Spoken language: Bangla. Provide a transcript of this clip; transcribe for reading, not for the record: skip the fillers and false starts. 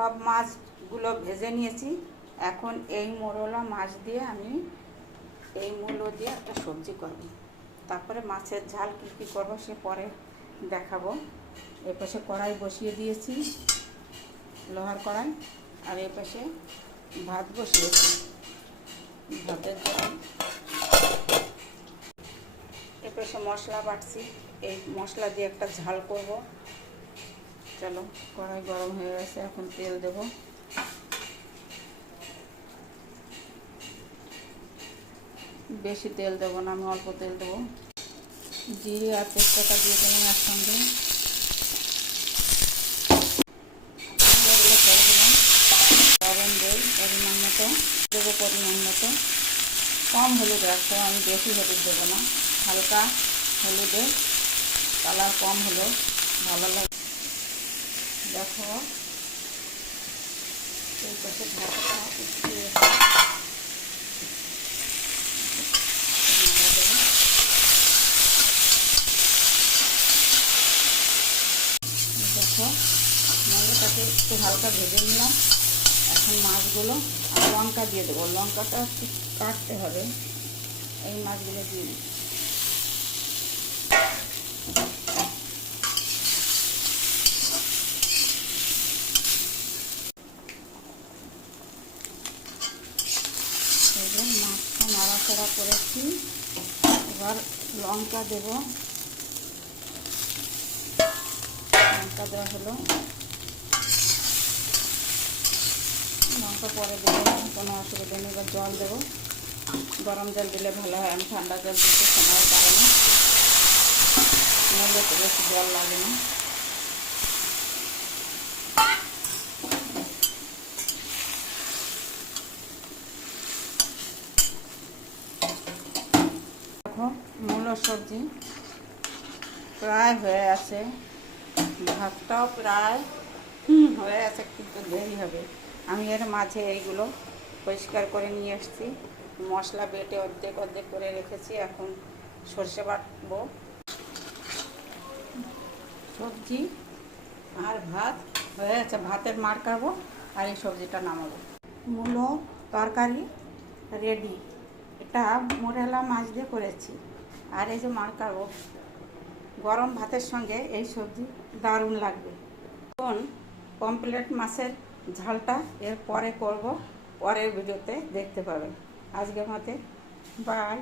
সব মাছগুলো ভেজে নিয়েছি। এখন এই মোরলা মাছ দিয়ে আমি এই মূলো দিয়ে একটা সবজি করব। তারপরে মাছের ঝাল কী কী করবো সে পরে দেখাবো। এপাশে কড়াই বসিয়ে দিয়েছি, লোহার কড়াই, আর এপাশে ভাত বসিয়েছি। ভাতের জন্য এপাশে মশলা বাটছি, এই মশলা দিয়ে একটা ঝাল করব। চলো, কড়াই গরম হয়ে গেছে, এখন তেল দেব। বেশি তেল দেবো না, আমি অল্প তেল দেবো। জিরে আর তেজপাতা দিয়ে দিলাম একসঙ্গে। লবণ দেই পরিমাণ মতো, দেবো পরিমাণ মতো। কম হলুদ রাখবো, আমি বেশি হলুদ দেবো না, হালকা হলুদে কালার কম হলো ভালো লাগে। দেখো এই পাশে ঢাকাটা উঠিয়ে দেখো মশলাটাকে একটু হালকা ভেজে নিলাম। এখন মাছগুলো আর লঙ্কা দিয়ে দেবো, লঙ্কাটা একটু কাটতে হবে। এই মাছগুলো দিয়ে দিই। মাছটা নাড়াচাড়া করেছি, এবার লঙ্কা দেব। লঙ্কা দেওয়া হলো, লঙ্কা পরে দেবো, কোনো অসুবিধা নেই। এবার জল দেবো, গরম জল দিলে ভালো হয়, আমি ঠান্ডা জল দিতে সময় পাই না, নইলে তো বেশি জল লাগে না। দেখো মূলো সবজি প্রায় হয়ে আছে, ভাতটাও প্রায় হয়ে আছে, কিন্তু দেরি হবে। আমি এর মাঝে এইগুলো পরিষ্কার করে নিয়ে এসেছি, মশলা বেটে অর্ধেক অর্ধেক করে রেখেছি। এখন সর্ষে বাটবো। সবজি আর ভাত হয়ে আছে, ভাতের মার কাটবো আর এই সবজিটা নামাবো। মূলো তরকারি রেডি। এটা মোরেলা মাছ দিয়ে করেছি, আর এই যে মার কাটবো। গরম ভাতের সঙ্গে এই সবজি দারুণ লাগবে। এখন পমফ্রেট মাছের ঝালটা এর পরে করব, পরের ভিডিওতে দেখতে পাবেন। আজকের মতে বাই।